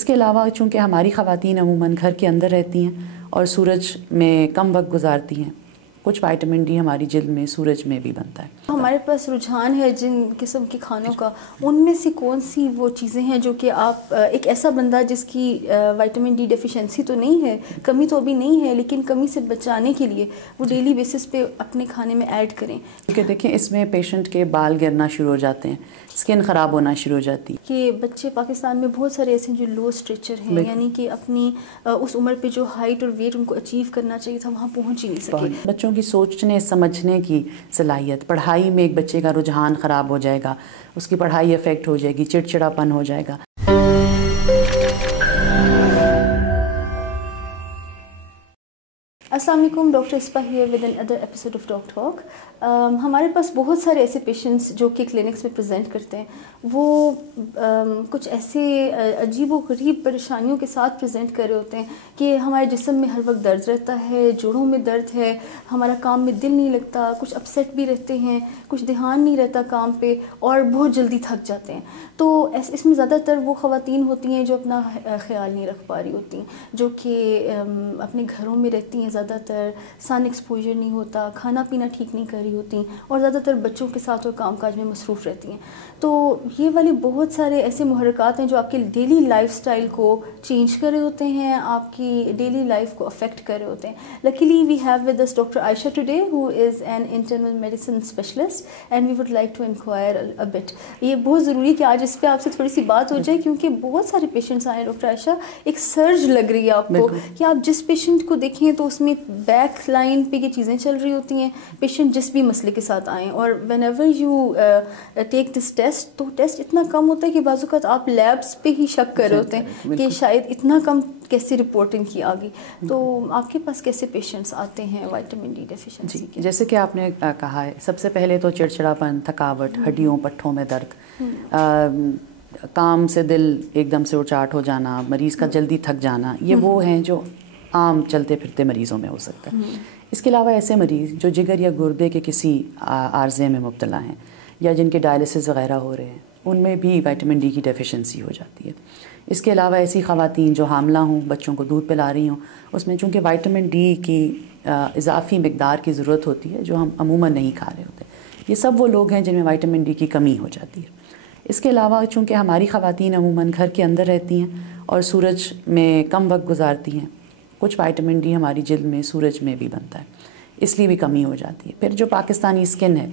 اس کے علاوہ چونکہ ہماری خواتین عموماً گھر کے اندر رہتی ہیں اور سورج میں کم وقت گزارتی ہیں، کچھ وائٹامن ڈی ہماری جلد میں سورج میں بھی بنتا ہے. ہمارے پاس رجحان ہے جن قسم کے کھانوں کا، ان میں سے کون سی وہ چیزیں ہیں جو کہ آپ ایک ایسا بندہ جس کی وائٹامن ڈی ڈیفیشنسی تو نہیں ہے، کمی تو ابھی نہیں ہے، لیکن کمی سے بچانے کے لیے وہ ڈیلی بیسس پہ اپنے کھانے میں ایڈ کریں؟ کیونکہ دیکھیں اس میں پیشنٹ کے بال گرنا شروع ہو جاتے ہیں، اسکن خراب ہونا شروع ہو جاتی ہے. کہ بچے پاکستان میں بہت سارے ایسے ہیں جو لو اسٹریچر ہیں، یعنی کہ اپنی اس عمر پہ جو ہائٹ اور ویٹ ان کو اچیو کرنا چاہیے تھا وہاں پہنچ ہی نہیں سکے. بچوں کی سوچنے سمجھنے کی صلاحیت، پڑھائی میں ایک بچے کا رجحان خراب ہو جائے گا، اس کی پڑھائی افیکٹ ہو جائے گی، چڑچڑاپن ہو جائے گا. السلام علیکم، doctor Aspa here with another episode of Doc Talk. ہمارے پاس بہت سارے ایسے پیشنٹس جو کہ کلینکس میں پریزنٹ کرتے ہیں، وہ کچھ ایسے عجیب و غریب پریشانیوں کے ساتھ پریزنٹ کر رہے ہوتے ہیں کہ ہمارے جسم میں ہر وقت درد رہتا ہے، جوڑوں میں درد ہے، ہمارا کام میں دل نہیں لگتا، کچھ اپسیٹ بھی رہتے ہیں، کچھ دھیان نہیں رہتا کام پہ، اور بہت جلدی تھک جاتے ہیں. تو اس میں زیادہ تر وہ خواتین ہوتی ہیں جو اپنا خیال نہیں رکھ پا رہی ہوتی ہیں، جو کہ اپنے گھروں میں رہتی ہیں، زیادہ تر سن ایکسپوجر نہیں ہوتا، کھانا پینا ٹھیک نہیں کر رہی ہوتی، اور زیادہ تر بچوں کے ساتھ اور کام کاج میں مصروف رہتی ہیں. تو یہ والے بہت سارے ایسے محرکات ہیں جو آپ کے ڈیلی لائف سٹائل کو چینج کر رہے ہوتے ہیں، آپ کی ڈیلی لائف کو افیکٹ کر رہے ہوتے ہیں. Luckily we have with us doctor Ayesha today who is an internal medicine specialist and we would like to inquire a bit. یہ بہت ضروری ہے کہ آج اس پہ آپ سے تھوڑی سی بات ہو جائے، کیونکہ بہت سارے پیشنٹس آئے ہیں ڈاکٹر عائشہ، ایک سرج لگ رہی ہے آپ کو کہ آپ جس پیشنٹ کو دیکھیں تو اس میں بیک لائن پہ یہ چیزیں چل رہی ہوتی ہیں، پیشنٹ جس بھی مسئلے کے ساتھ آئیں. اور when ever you take this test, تو ٹیسٹ اتنا کم ہوتا ہے کہ بعض اوقات آپ لیبس پہ ہی شک کر رہے ہوتے ہیں کہ شاید اتنا کم کیسے رپورٹنگ کی آ گئی. تو آپ کے پاس کیسے پیشنٹس آتے ہیں وائٹامن ڈی ڈیفیشنسی کے؟ جیسے کہ آپ نے کہا ہے، سب سے پہلے تو چڑچڑاپن، تھکاوٹ، ہڈیوں پٹھوں میں درد، کام سے دل ایک دم سے اچاٹ ہو جانا، مریض کا جلدی تھک جانا، یہ وہ ہیں جو عام چلتے پھرتے مریضوں میں ہو سکتا ہے. اس کے علاوہ ایسے مریض جو جگر یا گردے کے کسی عارضے میں مبتلا ہیں یا جن کے ڈائلسس وغیرہ ہو رہے ہیں، ان میں بھی وائٹامن ڈی کی ڈیفیشنسی ہو جاتی ہے. اس کے علاوہ ایسی خواتین جو حاملہ ہوں، بچوں کو دودھ پلا رہی ہوں، اس میں چونکہ وائٹامن ڈی کی اضافی مقدار کی ضرورت ہوتی ہے جو ہم عموماً نہیں کھا رہے ہوتے. یہ سب وہ لوگ ہیں جن میں وائٹامن ڈی کی کمی ہو جاتی ہے. اس کے علاوہ چونکہ ہماری خواتین عموماً گھر کے اندر رہتی ہیں اور سورج میں کم وقت گزارتی ہیں، کچھ وائٹامن ڈی ہماری جلد میں سورج میں بھی بنتا ہے، اس لیے بھی کمی ہو جاتی ہے. پھر جو پاکستانی اسکن ہے،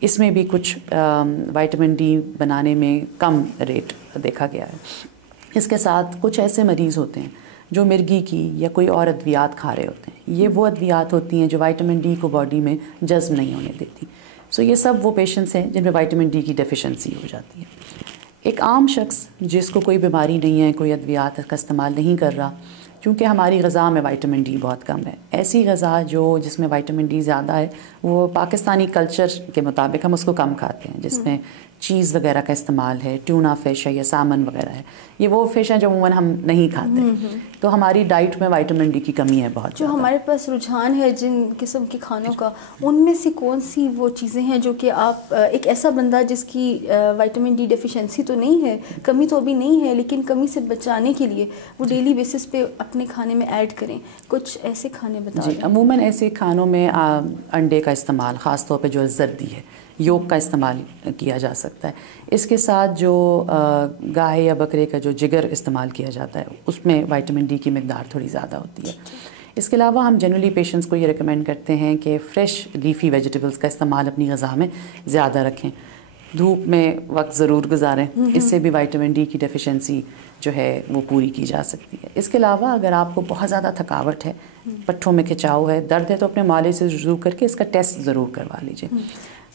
اس میں بھی کچھ وائٹامن ڈی بنانے میں کم ریٹ دیکھا گیا ہے. اس کے ساتھ کچھ ایسے مریض ہوتے ہیں جو مرگی کی یا کوئی اور ادویات کھا رہے ہوتے ہیں. یہ وہ ادویات ہوتی ہیں جو وائٹامن ڈی کو باڈی میں جذب نہیں ہونے دیتی. یہ سب وہ پیشنٹس ہیں جن میں وائٹامن ڈی کی ڈیفیشنسی ہو جاتی ہے. ایک عام شخص جس کو کوئی بیماری نہیں ہے، کوئی ادویات کا استعمال نہیں کر رہا، کیونکہ ہماری غذا میں وائٹامن ڈی بہت کم ہے. ایسی غذا جس میں وائٹامن ڈی زیادہ ہے، وہ پاکستانی کلچر کے مطابق ہم اس کو کم کھاتے ہیں، جس میں چیز وغیرہ کا استعمال ہے، ٹیونا فش ہے یا سالمن وغیرہ ہے. یہ وہ فش ہیں جو عموماً ہم نہیں کھاتے. تو ہماری ڈائٹ میں وائٹامن ڈی کی کمی ہے بہت. جو ہمارے پاس رجحان ہے جن قسم کے کھانوں کا، ان میں سے کون سی وہ چیزیں ہیں جو کہ آپ ایک ایسا بندہ جس کی وائٹامن ڈی ڈیفیشنسی تو نہیں ہے، کمی تو ابھی نہیں ہے، لیکن کمی سے بچانے کے لیے وہ ڈیلی بیسس پہ اپنے کھانے میں ایڈ کریں؟ کچھ ایسے کھانے بتا دیں. عموماً ایسے کھانوں میں انڈے کا استعمال، خاص طور پہ جو زردی ہے، یوک کا استعمال کیا جا سکتا ہے. اس کے ساتھ جو گائے یا بکرے کا جو جگر استعمال کیا جاتا ہے، اس میں وائٹامن ڈی کی مقدار تھوڑی زیادہ ہوتی ہے. اس کے علاوہ ہم جنرلی پیشنٹس کو یہ ریکمینڈ کرتے ہیں کہ فریش لیفی ویجیٹیبلز کا استعمال اپنی غذا میں زیادہ رکھیں. دھوپ میں وقت ضرور گزاریں، اس سے بھی وائٹامن ڈی کی ڈیفیشنسی جو ہے وہ پوری کی جا سکتی ہے. اس کے علاوہ اگر آپ کو بہت زیادہ تھکاوٹ ہے، پٹھوں میں کھچاؤ ہے، درد ہے، تو اپنے معالج سے رجوع کر کے اس کا ٹیسٹ ضرور کروا لیجیے.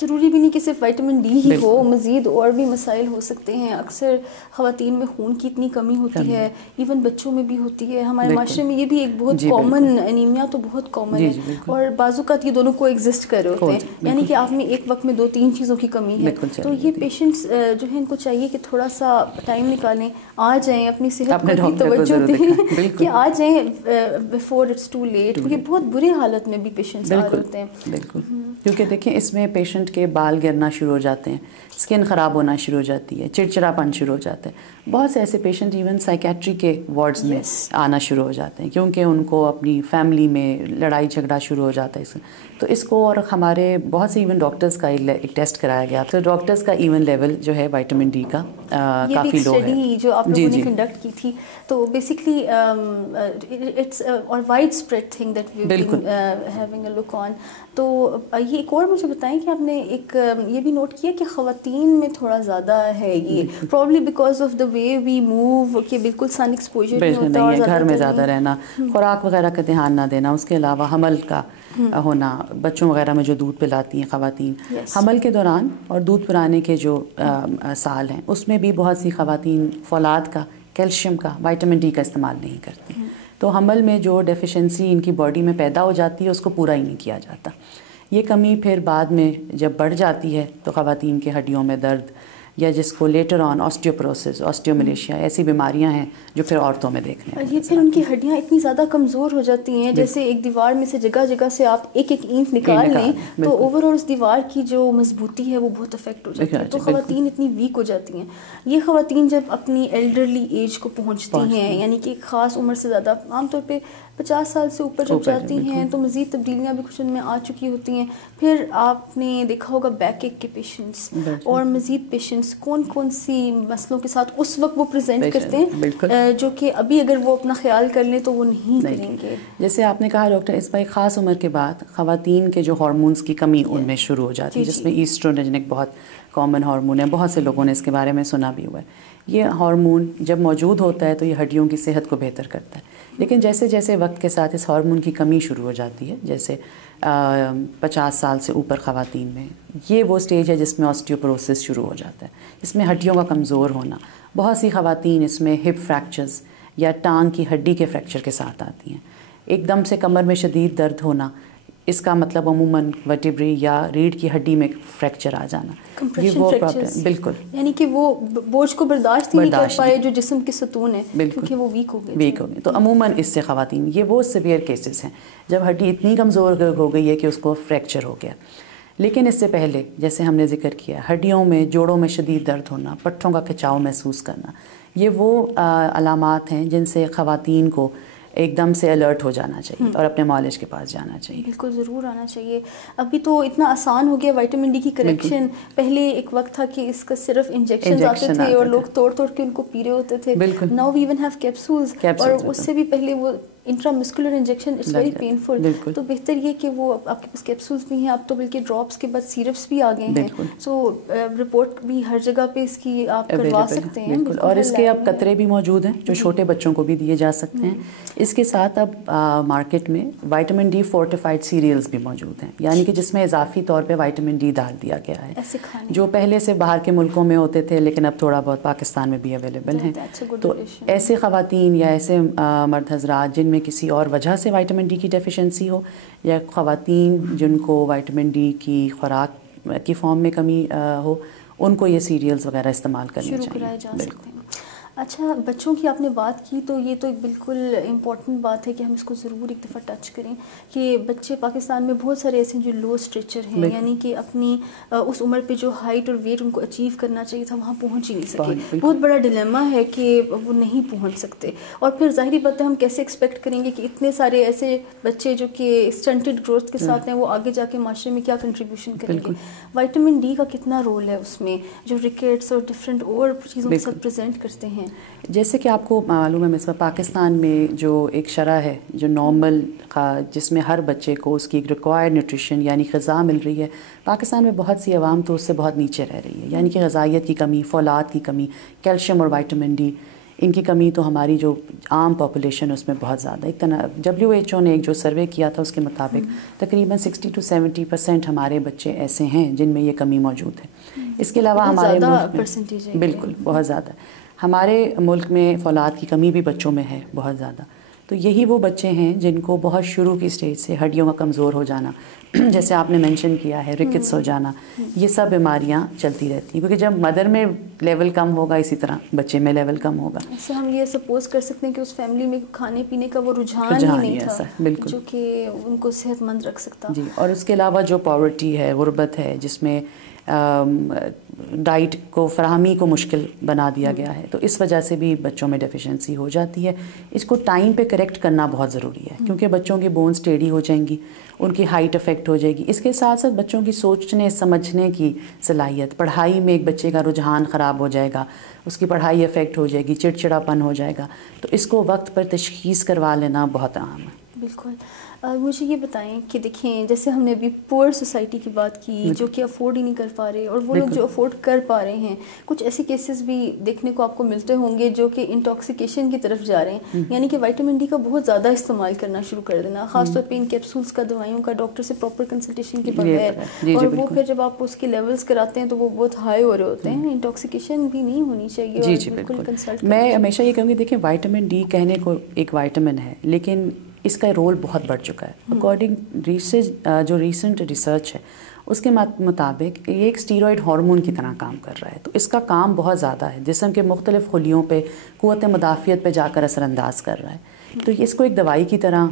ضروری بھی نہیں کہ صرف وائٹامن ڈی ہی ہو، مزید اور بھی مسائل ہو سکتے ہیں. اکثر خواتین میں خون کی اتنی کمی ہوتی ہے، ایون بچوں میں بھی ہوتی ہے. ہمارے معاشرے میں یہ بھی ایک بہت کامن، انیمیا تو بہت کامن ہے، اور بعض اوقات یہ دونوں کو ایگزسٹ کر رہے ہوتے ہیں، یعنی کہ آپ میں ایک وقت میں 2-3 چیزوں کی کمی ہے. تو یہ پیشنٹس جو ہیں ان کو چاہیے کہ تھوڑا سا ٹائم نکالیں، آ جائیں، اپنی صحت کو بھی توجہ دیں کہ آ جائیں بیفور اٹس ٹو لیٹ. کیونکہ بہت بری حالت میں بھی پیشنٹس آ رہے ہوتے ہیں. بالکل، کیونکہ دیکھیں اس میں پیشنٹ پیشنٹ کے بال گرنا شروع ہو جاتے ہیں, اسکن خراب ہونا شروع ہو جاتی ہے, چڑچڑاپن شروع ہو جاتا ہے. بہت سے ایسے پیشنٹ ایون سائیکیٹری کے وارڈز میں آنا شروع ہو جاتے ہیں کیونکہ ان کو اپنی فیملی میں لڑائی جھگڑا شروع ہو جاتا ہے اس. تو اس کو, اور ہمارے بہت سے ایون ڈاکٹرز کا ایک ٹیسٹ کرایا گیا, تو ڈاکٹرز کا ایون لیول جو ہے وائٹامن ڈی کا کافی لو ہے. جو آپ لوگوں نے کنڈکٹ کی تھی, تو basically it's our widespread thing that we been having a look on. تو یہ ایک اور مجھے بتائیں کہ آپ نے ایک یہ بھی نوٹ کیا کہ خواتین میں تھوڑا زیادہ ہے یہ, probably because of the way we move, کہ بالکل سن ایکسپوجر نہیں ہوتا, اور گھر میں زیادہ رہنا, خوراک وغیرہ کا دھیان نہ دینا, اس کے علاوہ حمل کا ہونا, بچوں وغیرہ میں جو دودھ پلاتی ہیں خواتین, حمل کے دوران اور دودھ پلانے کے جو سال ہیں اس میں بھی بہت سی خواتین فولاد کا, کیلشیم کا, وائٹامن ڈی کا استعمال نہیں کرتی. تو حمل میں جو ڈیفیشنسی ان کی باڈی میں پیدا ہو جاتی ہے اس کو پورا ہی نہیں کیا جاتا. یہ کمی پھر بعد میں جب بڑھ جاتی ہے تو خواتین کے ہڈیوں میں درد, یا جس کو لیٹر آن آسٹیوپروسس, آسٹیوملیشیا, ایسی بیماریاں ہیں جو پھر عورتوں میں دیکھنے ہیں. یہ پھر ان کی ہڈیاں اتنی زیادہ کمزور ہو جاتی ہیں, جیسے ایک دیوار میں سے جگہ جگہ سے آپ ایک ایک اینٹ نکال لیں تو اوور آل اس دیوار کی جو مضبوطی ہے وہ بہت افیکٹ ہو جاتی ہے. تو خواتین اتنی ویک ہو جاتی ہیں. یہ خواتین جب اپنی ایلڈرلی ایج کو پہنچتی ہیں, یعنی کہ ایک خاص عمر سے زیادہ, عام طور پہ 50 سال سے اوپر جب جاتی ہیں, تو مزید تبدیلیاں بھی کچھ ان میں آ چکی ہوتی ہیں. پھر آپ نے دیکھا ہوگا بیک ایک کے پیشنٹس اور مزید پیشنٹس کون کون سی مسئلوں کے ساتھ اس وقت وہ پریزنٹ کرتے ہیں, جو کہ ابھی اگر وہ اپنا خیال کر لیں تو وہ نہیں کریں گے. جیسے آپ نے کہا ڈاکٹر, اس پر ایک خاص عمر کے بعد خواتین کے جو ہارمونس کی کمی ان میں شروع ہو جاتی ہے, جس میں ایسٹروجن ایک بہت کامن ہارمون ہے, بہت سے لوگوں نے اس کے بارے میں سنا بھی ہوا ہے. یہ ہارمون جب موجود ہوتا ہے تو یہ ہڈیوں کی صحت کو بہتر کرتا ہے, لیکن جیسے جیسے وقت کے ساتھ اس ہارمون کی کمی شروع ہو جاتی ہے, جیسے 50 سال سے اوپر خواتین میں یہ وہ سٹیج ہے جس میں آسٹیوپروسس شروع ہو جاتا ہے, جس میں ہڈیوں کا کمزور ہونا. بہت سی خواتین اس میں ہپ فریکچرز یا ٹانگ کی ہڈی کے فریکچر کے ساتھ آتی ہیں. ایک دم سے کمر میں شدید درد ہونا, اس کا مطلب عموماً ورٹیبری یا ریڑھ کی ہڈی میں فریکچر آ جانا, یہ وہ پرابلم, بالکل, یعنی کہ وہ بوجھ کو برداشت نہیں کر پائے جو جسم کے ستون ہیں, کیونکہ وہ ویک ہو گئے. تو عموماً اس سے خواتین, یہ وہ سیویئر کیسز ہیں جب ہڈی اتنی کمزور ہو گئی ہے کہ اس کو فریکچر ہو گیا. لیکن اس سے پہلے جیسے ہم نے ذکر کیا, ہڈیوں میں, جوڑوں میں شدید درد ہونا, پٹھوں کا کھچاؤ محسوس کرنا, یہ وہ علامات ہیں جن سے خواتین کو ایک دم سے الرٹ ہو جانا چاہیے اور اپنے معالج کے پاس جانا چاہیے. بالکل ضرور آنا چاہیے. ابھی تو اتنا آسان ہو گیا وائٹامن ڈی کی کریکشن. پہلے ایک وقت تھا کہ اس کا صرف انجیکشن آتے تھے اور لوگ توڑ توڑ کے ان کو پی رہے ہوتے تھے. Now we even have capsules, اور اس سے بھی پہلے وہ intramuscular injection, it's very painful. تو بہتر یہ کہ وہ آپ کے پاس کیپسولز بھی ہیں, اب تو بلکہ ڈراپس کے بعد سیرپس بھی آ گئے ہیں. سو رپورٹ بھی ہر جگہ پہ اس کی آپ کروا سکتے ہیں. اور اس کے اب قطرے بھی موجود ہیں جو چھوٹے بچوں کو بھی دیے جا سکتے ہیں. اس کے ساتھ اب مارکیٹ میں وائٹامن ڈی فورٹیفائڈ سیریلز بھی موجود ہیں, یعنی کہ جس میں اضافی طور پہ وائٹامن ڈی ڈال دیا گیا ہے, جو پہلے سے باہر کے ملکوں میں ہوتے تھے لیکن اب تھوڑا بہت پاکستان میں بھی اویلیبل ہیں. تو ایسے خواتین یا ایسے مرد حضرات جن میں کسی اور وجہ سے وائٹامن ڈی کی ڈیفیشنسی ہو, یا خواتین جن کو وائٹامن ڈی کی خوراک کی فارم میں کمی ہو, ان کو یہ سیریلز وغیرہ استعمال کرنے چاہیے. اچھا, بچوں کی آپ نے بات کی تو یہ تو ایک بالکل امپورٹنٹ بات ہے کہ ہم اس کو ضرور ایک دفعہ ٹچ کریں کہ بچے پاکستان میں بہت سارے ایسے جو لو اسٹریچر ہیں, یعنی کہ اپنی اس عمر پہ جو ہائٹ اور ویٹ ان کو اچیو کرنا چاہیے تھا وہاں پہنچ ہی نہیں سکے. بہت بڑا ڈیلیما ہے کہ وہ نہیں پہنچ سکتے. اور پھر ظاہری بات ہے ہم کیسے ایکسپیکٹ کریں گے کہ اتنے سارے ایسے بچے جو کہ اسٹنٹڈ گروتھ کے ساتھ ہیں وہ آگے جا کے معاشرے میں کیا کنٹریبیوشن کریں گے. وائٹامن ڈی کا کتنا رول ہے اس میں, جو ریکیٹس اور ڈفرینٹ اور چیزوں کے ساتھ پریزنٹ کرتے ہیں. جیسے کہ آپ کو معلوم ہے مصباح, پاکستان میں جو ایک شرح ہے جو نارمل, جس میں ہر بچے کو اس کی ریکوائرڈ نیوٹریشن یعنی غذا مل رہی ہے, پاکستان میں بہت سی عوام تو اس سے بہت نیچے رہ رہی ہے. یعنی کہ غذائیت کی کمی, فولاد کی کمی, کیلشیم اور وائٹامن ڈی ان کی کمی تو ہماری جو عام پاپولیشن اس میں بہت زیادہ. ایک WHO نے ایک جو سروے کیا تھا اس کے مطابق تقریباً 60 to 70% ہمارے بچے ایسے ہیں جن میں یہ کمی موجود ہے. اس کے علاوہ ہمارے ملک میں بالکل بہت زیادہ, ہمارے ملک میں فولاد کی کمی بھی بچوں میں ہے بہت زیادہ. تو یہی وہ بچے ہیں جن کو بہت شروع کی سٹیج سے ہڈیوں کا کمزور ہو جانا، جیسے آپ نے مینشن کیا ہے رکٹس ہو جانا، یہ سب بیماریاں چلتی رہتی ہیں، کیونکہ جب مدر میں لیول کم ہوگا اسی طرح بچے میں لیول کم ہوگا. ایسے ہم یہ سپوز کر سکتے ہیں کہ اس فیملی میں کھانے پینے کا وہ رجحان ہی نہیں تھا بالکل جو کہ ان کو صحت مند رکھ سکتا. جی، اور اس کے علاوہ جو پاورٹی ہے، غربت ہے، جس میں ڈائٹ کو فراہمی کو مشکل بنا دیا گیا ہے، تو اس وجہ سے بھی بچوں میں ڈیفیشنسی ہو جاتی ہے. اس کو ٹائم پہ کریکٹ کرنا بہت ضروری ہے، کیونکہ بچوں کی بونس ٹیڑھی ہو جائیں گی، ان کی ہائٹ افیکٹ ہو جائے گی. اس کے ساتھ ساتھ بچوں کی سوچنے سمجھنے کی صلاحیت، پڑھائی میں ایک بچے کا رجحان خراب ہو جائے گا، اس کی پڑھائی افیکٹ ہو جائے گی، چڑچڑاپن ہو جائے گا. تو اس کو وقت پر تشخیص کروا لینا بہت اہم ہے. بالکل. مجھے یہ بتائیں کہ دیکھیں جیسے ہم نے ابھی پور سوسائٹی کی بات کی جو کہ افورڈ ہی نہیں کر پا رہے، اور وہ لوگ جو افورڈ کر پا رہے ہیں، کچھ ایسے کیسز بھی دیکھنے کو آپ کو ملتے ہوں گے جو کہ انٹاکسیکیشن کی طرف جا رہے ہیں، یعنی کہ وائٹامن ڈی کا بہت زیادہ استعمال کرنا شروع کر دینا، خاص طور پہ ان کیپسولس کا، دوائیوں کا، ڈاکٹر سے پراپر کنسلٹیشن کے بغیر. اور وہ پھر جب آپ اس کے لیولز کراتے ہیں تو وہ بہت ہائی ہو رہے ہوتے ہیں. انٹاکسیکیشن بھی نہیں ہونی چاہیے. جی بالکل کنسلٹ. میں ہمیشہ یہ کہوں گی دیکھیں وائٹامن ڈی کہنے کو ایک وائٹامن ہے، لیکن اس کا رول بہت بڑھ چکا ہے. اکارڈنگ جو ریسنٹ ریسرچ ہے اس کے مطابق یہ ایک اسٹیرائڈ ہارمون کی طرح کام کر رہا ہے. تو اس کا کام بہت زیادہ ہے، جسم کے مختلف خلیوں پہ، قوت مدافعت پہ جا کر اثر انداز کر رہا ہے. تو اس کو ایک دوائی کی طرح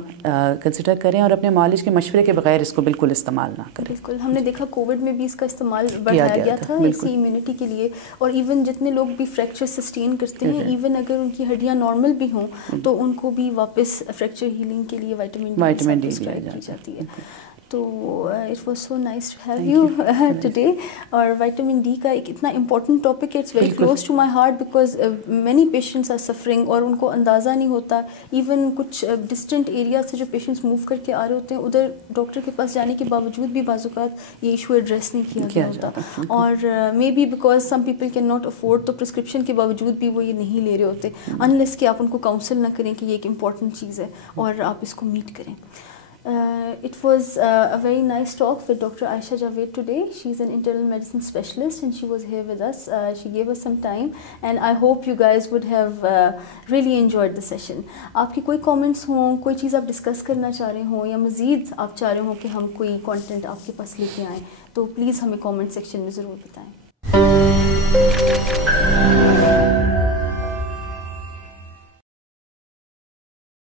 کنسیڈر کریں اور اپنے معالج کے مشورے کے بغیر اس کو بالکل استعمال نہ کریں. بالکل. ہم نے دیکھا کووڈ میں بھی اس کا استعمال بڑھایا گیا تھا اسی امیونٹی کے لیے. اور ایون جتنے لوگ بھی فریکچر سسٹین کرتے ہیں، ایون اگر ان کی ہڈیاں نارمل بھی ہوں تو ان کو بھی واپس فریکچر ہیلنگ کے لیے وائٹامن ڈی کی جاتی ہے. تو it was so nice to have you today. اور وائٹامن ڈی کا ایک اتنا امپورٹنٹ ٹاپک ہے، it's very close to my heart because many patients are suffering اور ان کو اندازہ نہیں ہوتا. ایون کچھ ڈسٹنٹ ایریا سے جو پیشنٹس موو کر کے آ رہے ہوتے ہیں، ادھر ڈاکٹر کے پاس جانے کے باوجود بھی بعض اوقات یہ ایشو ایڈریس نہیں کیا گیا ہوتا. اور may be because some people can not afford, تو پرسکرپشن کے باوجود بھی وہ یہ نہیں لے رہے ہوتے انلیس کہ آپ ان کو کاؤنسل نہ کریں کہ یہ ایک امپورٹنٹ چیز ہے اور آپ اس کو میٹ کریں. It was a very nice talk with Dr. Aisha Javed today. She's an internal medicine specialist and she was here with us. She gave us some time and I hope you guys would have really enjoyed the session. آپ کی کوئی comments ہوں، کوئی چیز آپ discuss کرنا چاہ رہے ہوں یا مزید آپ چاہ رہے ہوں کہ ہم کوئی کانٹینٹ آپ کے پاس لے کے آئیں تو پلیز ہمیں کامنٹ سیکشن میں ضرور بتائیں.